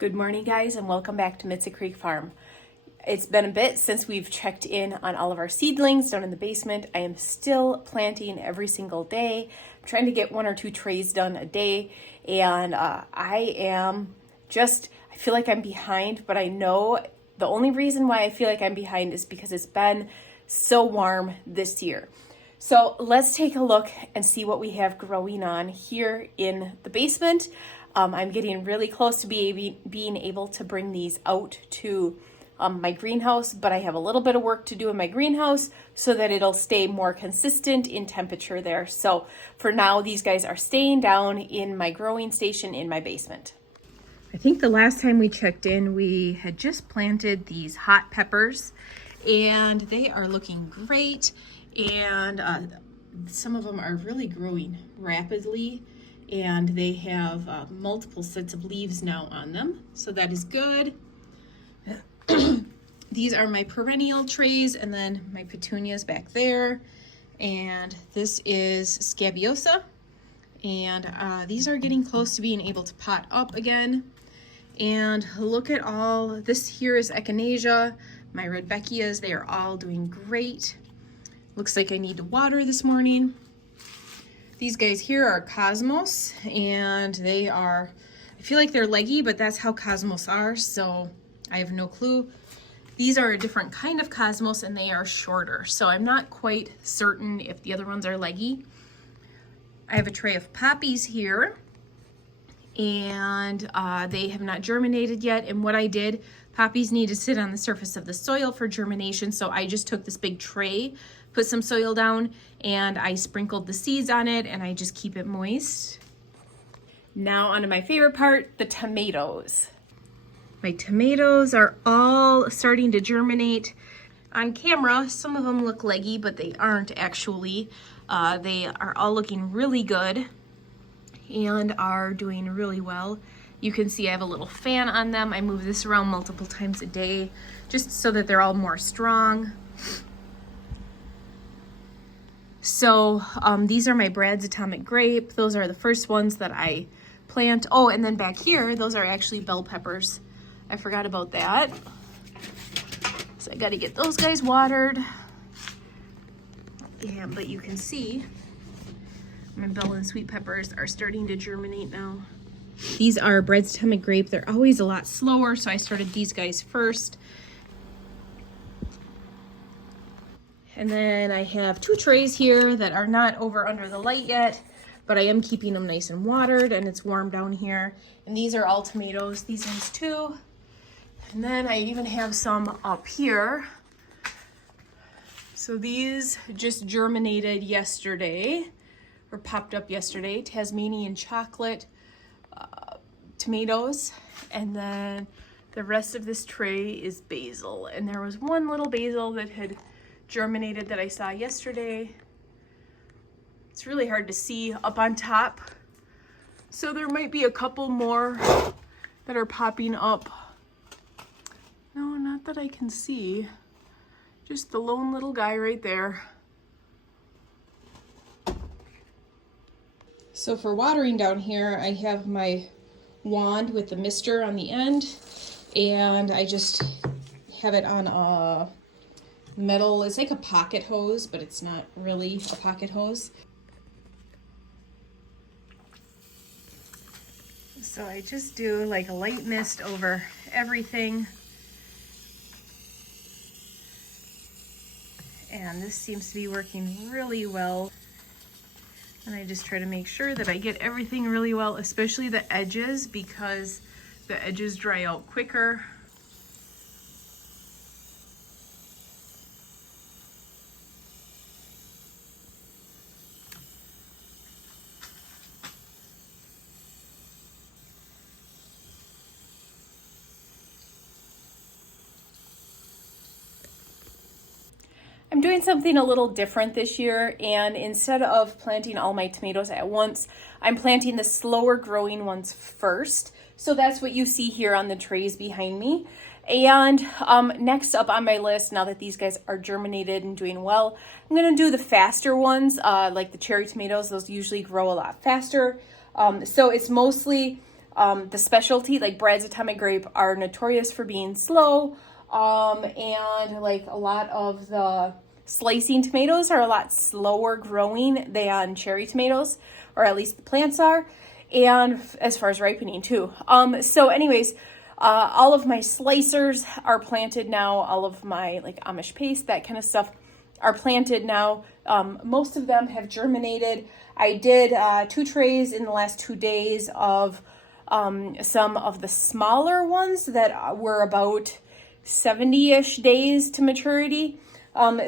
Good morning, guys, and welcome back to Mitsa Creek Farm. It's been a bit since we've checked in on all of our seedlings down in the basement. I am still planting every single day. I'm trying to get 1 or 2 trays done a day, and I feel like I'm behind, but I know the only reason why I feel like I'm behind is because it's been so warm this year. So let's take a look and see what we have growing on here in the basement. I'm getting really close to being able to bring these out to my greenhouse, but I have a little bit of work to do in my greenhouse so that it'll stay more consistent in temperature there. So for now, these guys are staying down in my growing station in my basement. I think the last time we checked in, we had just planted these hot peppers and they are looking great. And some of them are really growing rapidly, and they have multiple sets of leaves now on them, so that is good. These are my perennial trays, and then my petunias back there, and this is scabiosa, and these are getting close to being able to pot up again. And look at all this. Here is echinacea, my rudbeckias. They are all doing great. Looks like I need to water this morning. These guys here are cosmos, and they are, I feel like they're leggy, but that's how cosmos are, so I have no clue. These are a different kind of cosmos, and they are shorter, so I'm not quite certain if the other ones are leggy. I have a tray of poppies here, and they have not germinated yet. And what I did, poppies need to sit on the surface of the soil for germination, so I just took this big tray, put some soil down, and I sprinkled the seeds on it, and I just keep it moist. Now onto my favorite part, the tomatoes. My tomatoes are all starting to germinate. On camera, some of them look leggy, but they aren't actually. They are all looking really good and are doing really well. You can see I have a little fan on them. I move this around multiple times a day just so that they're all more strong. So these are my Brad's Atomic Grape. Those are the first ones that I plant. Oh, and then back here, those are actually bell peppers. I forgot about that. So I got to get those guys watered. Yeah, but you can see my bell and sweet peppers are starting to germinate now. These are Brad's Atomic Grape. They're always a lot slower, so I started these guys first. And then I have 2 trays here that are not over under the light yet, but I am keeping them nice and watered, and it's warm down here. And these are all tomatoes, these ones too. And then I even have some up here. So these just germinated yesterday, or popped up yesterday. Tasmanian chocolate tomatoes. And then the rest of this tray is basil. And there was one little basil that had germinated that I saw yesterday. It's really hard to see up on top, so there might be a couple more that are popping up. No, not that I can see, just the lone little guy right there. So for watering down here, I have my wand with the mister on the end, and I just have it on a metal. It's like a pocket hose, but it's not really a pocket hose. So I just do like a light mist over everything. And this seems to be working really well. And I just try to make sure that I get everything really well, especially the edges, because the edges dry out quicker. I'm doing something a little different this year, and instead of planting all my tomatoes at once, I'm planting the slower growing ones first. So that's what you see here on the trays behind me. And next up on my list, now that these guys are germinated and doing well, I'm gonna do the faster ones, like the cherry tomatoes. Those usually grow a lot faster. So it's mostly The specialty, like Brad's Atomic Grape, are notorious for being slow. And like a lot of the slicing tomatoes are a lot slower growing than cherry tomatoes, or at least the plants are. And as far as ripening too. So anyways, all of my slicers are planted now. All of my like Amish paste, that kind of stuff, are planted now. Most of them have germinated. I did 2 trays in the last 2 days of some of the smaller ones that were about 70-ish days to maturity.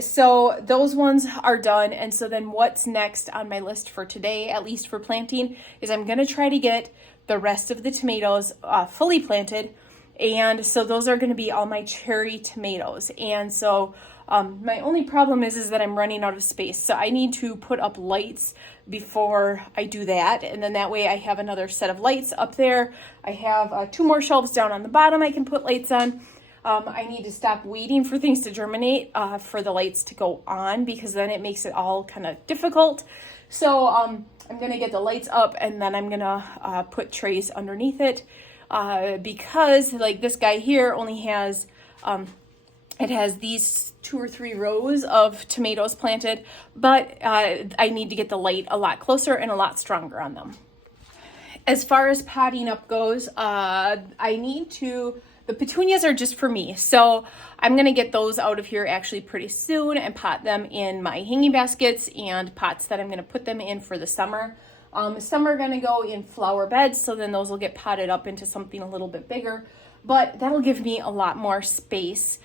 So those ones are done. And so then what's next on my list for today, at least for planting, is I'm going to try to get the rest of the tomatoes fully planted. And so those are going to be all my cherry tomatoes. And so my only problem is that I'm running out of space. So I need to put up lights before I do that. And then that way I have another set of lights up there. I have 2 more shelves down on the bottom I can put lights on. I need to stop waiting for things to germinate for the lights to go on, because then it makes it all kind of difficult. So I'm going to get the lights up, and then I'm going to put trays underneath it because like this guy here only has, it has these 2 or 3 rows of tomatoes planted, but I need to get the light a lot closer and a lot stronger on them. As far as potting up goes, the petunias are just for me. So I'm going to get those out of here actually pretty soon and pot them in my hanging baskets and pots that I'm going to put them in for the summer. Some are going to go in flower beds, so then those will get potted up into something a little bit bigger. But that'll give me a lot more space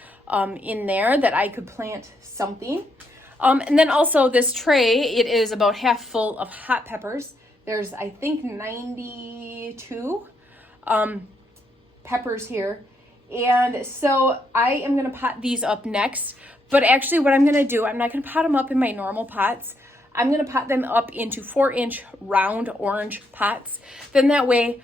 in there that I could plant something. And then also this tray, it is about half full of hot peppers. There's, I think, 92 peppers here. And so I am going to pot these up next. But actually what I'm going to do, I'm not going to pot them up in my normal pots. I'm going to pot them up into 4-inch round orange pots. Then that way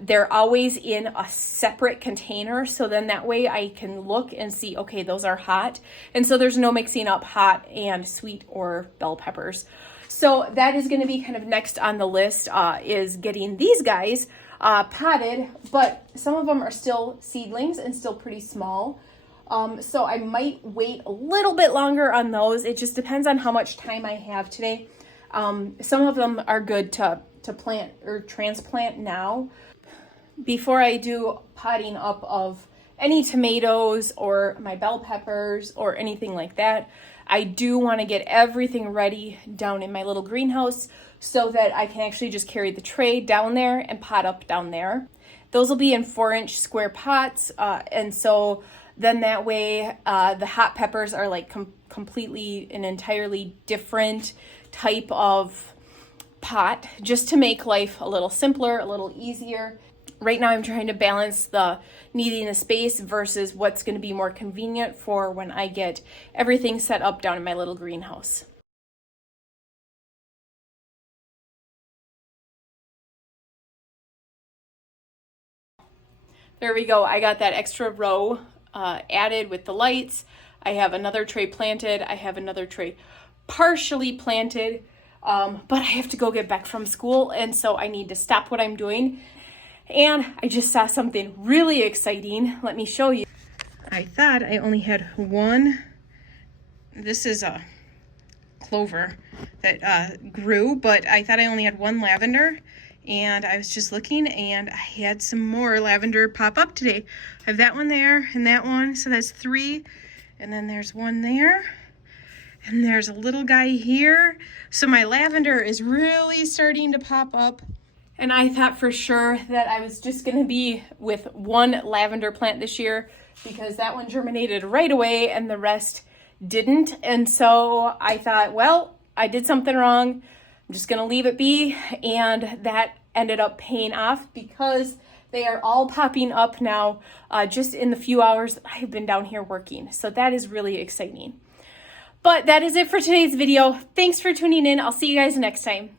they're always in a separate container. So then that way I can look and see, okay, those are hot. And so there's no mixing up hot and sweet or bell peppers. So that is going to be kind of next on the list, is getting these guys potted, but some of them are still seedlings and still pretty small. So I might wait a little bit longer on those. It just depends on how much time I have today. Some of them are good to plant or transplant now. Before I do potting up of any tomatoes or my bell peppers or anything like that, I do want to get everything ready down in my little greenhouse so that I can actually just carry the tray down there and pot up down there. Those will be in 4-inch square pots. And so then that way the hot peppers are like completely an entirely different type of pot, just to make life a little simpler, a little easier. Right now I'm trying to balance the needing the space versus what's going to be more convenient for when I get everything set up down in my little greenhouse. There we go. I got that extra row added with the lights. I have another tray planted. I have another tray partially planted, but I have to go get back from school, and so I need to stop what I'm doing. And I just saw something really exciting. Let me show you. I thought I only had one. This is a clover that grew, but I thought I only had one lavender. And I was just looking, and I had some more lavender pop up today. I have that one there and that one, so that's 3. And then there's one there. And there's a little guy here. So my lavender is really starting to pop up. And I thought for sure that I was just going to be with one lavender plant this year, because that one germinated right away and the rest didn't. And so I thought, well, I did something wrong. I'm just going to leave it be. And that ended up paying off, because they are all popping up now just in the few hours that I have been down here working. So that is really exciting. But that is it for today's video. Thanks for tuning in. I'll see you guys next time.